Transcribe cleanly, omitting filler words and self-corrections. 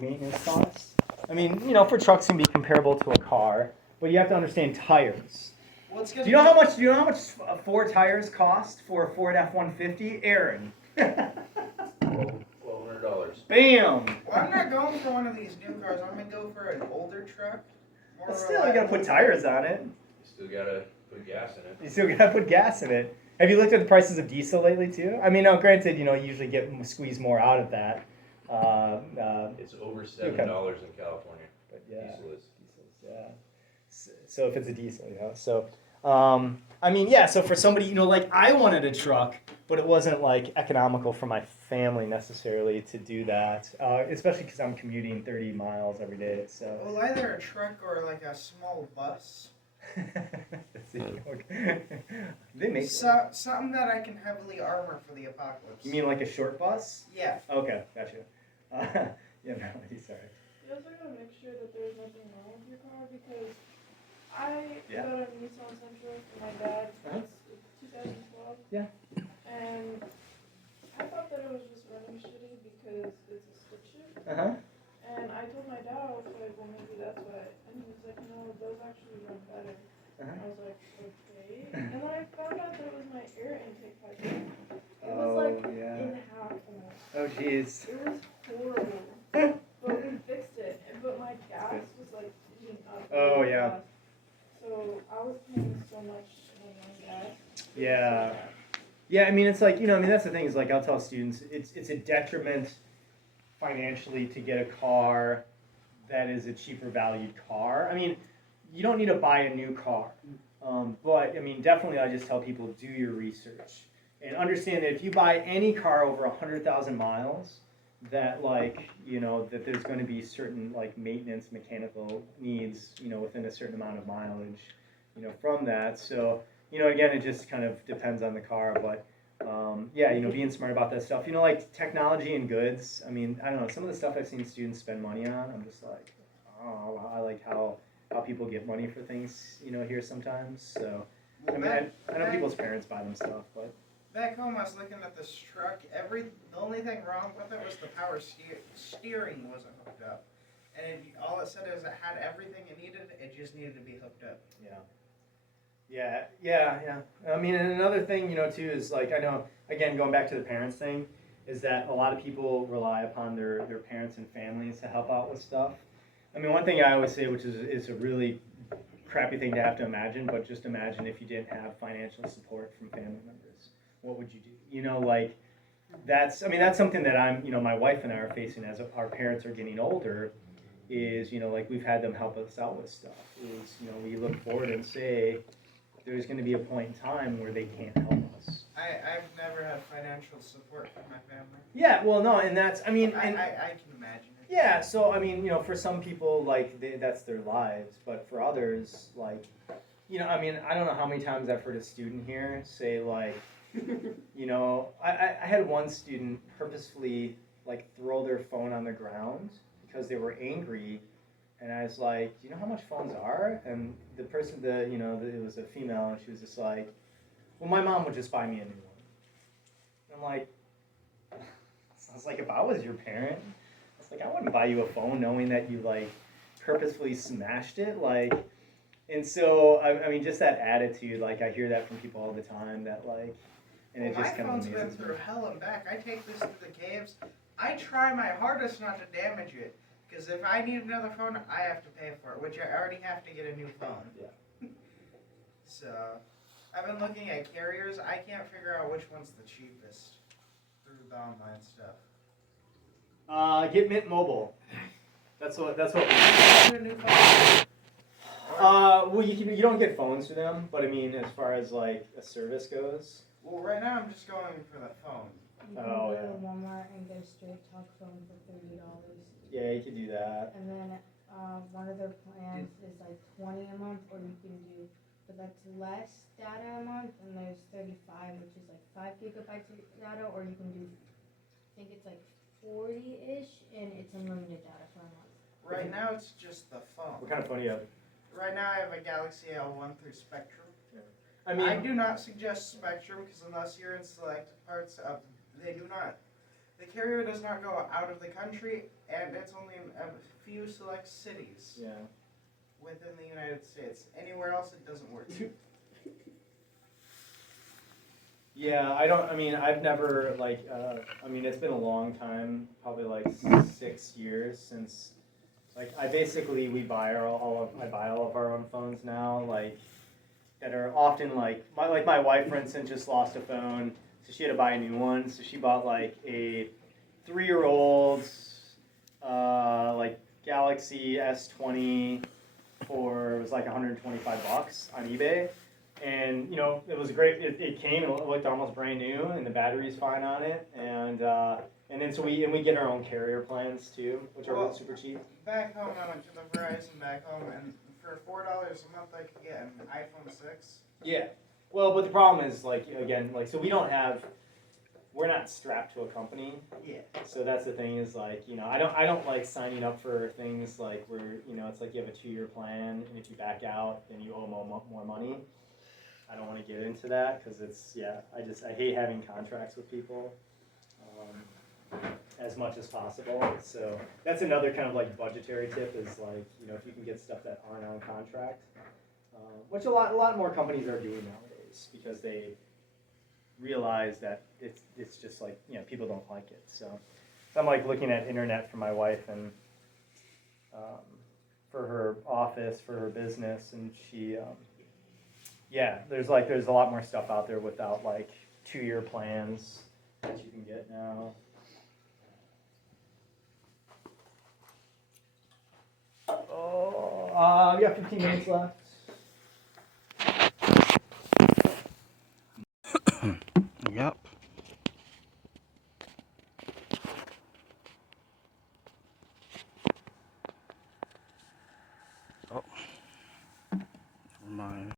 maintenance costs. I mean, for trucks can be comparable to a car, but you have to understand tires. Well, Do you know how much? Do you know how much 4 tires cost for a Ford F-150, Aaron? $1,200. Bam! I'm not going for one of these new cars. I'm gonna go for an older truck. But still, you gotta put tires on it. You still gotta put gas in it. You still gotta put gas in it. Have you looked at the prices of diesel lately too? I mean, now granted, you usually squeeze more out of that. It's over $7 in California. But yeah, Diesel is. yeah. So if it's a diesel, So, I mean, yeah. So for somebody, like I wanted a truck, but it wasn't like economical for my family necessarily to do that, especially because I'm commuting 30 miles every day. So. Well, either a truck or like a small bus. They make something that I can heavily armor for the apocalypse. You mean like a short bus? Yeah. Okay, gotcha. Yeah, Melody, sorry. You also gotta make sure that there's nothing wrong with your car because I got a Nissan Sentra for my dad. It's 2012. Yeah. And I thought that it was just running shitty because it's a stick shift. And I told my dad, I was like, well, maybe that's why. And he was like, no, those actually run better. I was like, okay. And then I found out that it was my air intake pipe. It was like in half almost. Oh, jeez. It was horrible. But we fixed it. But my gas was like heating up. Oh, yeah. Fast. So I was paying so much on gas. Yeah. Yeah, I mean, it's like, that's the thing is like I'll tell students, it's a detriment financially to get a car that is a cheaper valued car. I mean, you don't need to buy a new car. But, I mean, definitely I just tell people do your research. And understand that if you buy any car over 100,000 miles, that that there's going to be certain maintenance, mechanical needs, within a certain amount of mileage, from that. So, again, it just kind of depends on the car, but being smart about that stuff. Like technology and goods. I mean, I don't know, some of the stuff I've seen students spend money on, I'm just like, oh, I like how people get money for things, here sometimes. So, I mean, I know people's parents buy them stuff, but. Back home, I was looking at this truck. The only thing wrong with it was the power steering wasn't hooked up. And all it said is it had everything it needed. It just needed to be hooked up. Yeah. I mean, and another thing, too, is I know, again, going back to the parents thing, is that a lot of people rely upon their parents and families to help out with stuff. I mean, one thing I always say, which is a really crappy thing to have to imagine, but just imagine if you didn't have financial support from family members. What would you do? That's something that my wife and I are facing as our parents are getting older, is, we've had them help us out with stuff. Is, we look forward and say, there's going to be a point in time where they can't help us. I've never had financial support from my family. Yeah, well, no, and that's, I mean. I can imagine it. Yeah, so, I mean, for some people, that's their lives, but for others, I mean, I don't know how many times I've heard a student here say, I had one student purposefully throw their phone on the ground because they were angry, and I was like, do you know how much phones are? And the person, it was a female, and she was just like, well, my mom would just buy me a new one. And I'm like, sounds like if I was your parent, I wouldn't buy you a phone knowing that you purposefully smashed it, and so I mean, just that attitude, I hear that from people all the time, that and it just kind of amazes me. My phone's been through hell and back. I take this to the caves. I try my hardest not to damage it, because if I need another phone, I have to pay for it, which I already have to get a new phone. Yeah. So, I've been looking at carriers. I can't figure out which one's the cheapest through the online stuff. Get Mint Mobile. That's what. A new phone. Well, you don't get phones for them, but I mean, as far as a service goes. Well, right now I'm just going for the phone. You can go to Walmart and get a straight talk phone for $30. Yeah, you could do that. And then one of their plans is $20 a month, or you can do, but that's less data a month, and there's 35, which is 5 gigabytes of data, or you can do, I think it's 40-ish, and it's unlimited data for a month. Right now it's just the phone. What kind of phone do you have? Right now I have a Galaxy L1 through Spectrum. I mean, I do not suggest Spectrum, because unless you're in select parts of, they do not The carrier does not go out of the country, and it's only in a few select cities Yeah. within the United States. Anywhere else, it doesn't work. Yeah, I mean, I've never, like, I mean, it's been a long time, probably like 6 years since, like, I buy all of our own phones now, like, that are often, like my wife, for instance, just lost a phone, so she had to buy a new one, so she bought, like, a 3-year-old, like, Galaxy S20 for, it was like $125 on eBay. And it was great. It came and it looked almost brand new, and the battery's fine on it. And then so we get our own carrier plans too, which are super cheap. Back home, I went to the Verizon back home, and for $4 a month, I could get an iPhone 6. Yeah. Well, but the problem is, like, again, like, so we're not strapped to a company. Yeah. So that's the thing is, like, I don't like signing up for things like where it's like you have a 2-year plan, and if you back out, then you owe more money. I don't want to get into that because I hate having contracts with people as much as possible. So that's another kind of like budgetary tip is, like, if you can get stuff that aren't on contract, which a lot more companies are doing nowadays because they realize that it's just like, people don't like it. So I'm like looking at internet for my wife and for her office, for her business, and she there's a lot more stuff out there without like 2-year plans that you can get now. Oh, we got 15 minutes left. Yep. Oh. Never mind.